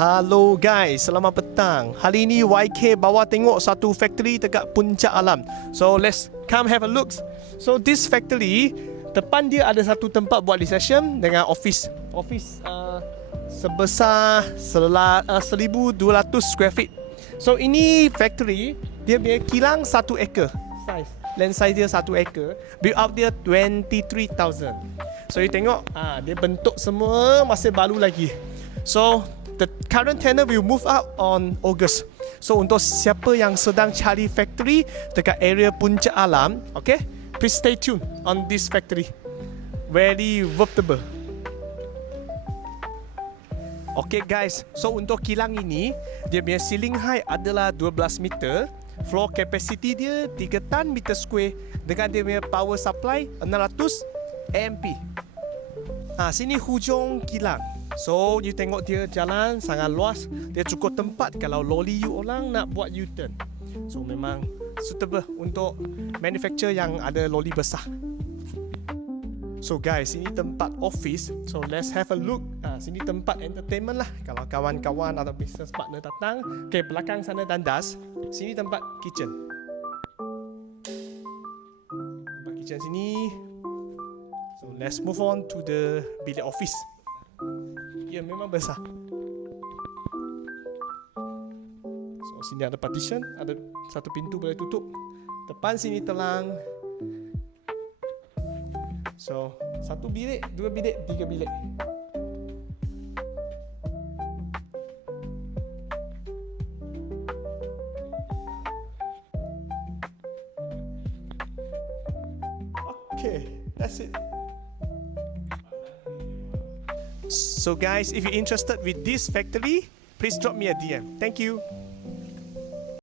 Halo guys, selamat petang. Hari ini YK bawa tengok satu factory dekat Puncak Alam. So let's come have a look. So this factory, depan dia ada satu tempat buat reception dengan office. Office sebesar 1,200 square feet. So ini factory, dia punya kilang 1 acre size. Land size dia 1 acre. Build out dia 23,000. So you tengok, dia bentuk semua masih baru lagi. So the current tenant will move out on August. So untuk siapa yang sedang cari factory dekat area Puncak Alam, okay, please stay tuned on this factory. Very worthable. Okay guys, so untuk kilang ini, dia punya ceiling height adalah 12 meter. Floor capacity dia 3 tan meter square dengan dia punya power supply 600 AMP. Sini hujung kilang. So you tengok dia jalan sangat luas. Dia cukup tempat kalau loli you orang nak buat U-turn. So memang suitable untuk manufacture yang ada loli besar. So guys, ini tempat office. So let's have a look. Sini tempat entertainment lah. Kalau kawan-kawan atau business partner datang. Okay, belakang sana tandas. Sini tempat kitchen. Tempat kitchen sini. So let's move on to the bilik office. Ya, memang besar. So sini ada partition, ada satu pintu boleh tutup. Depan sini telang. So, 1 bilik, 2 bilik, 3 bilik. Okay, that's it. So guys, if you're interested with this factory, please drop me a DM. Thank you.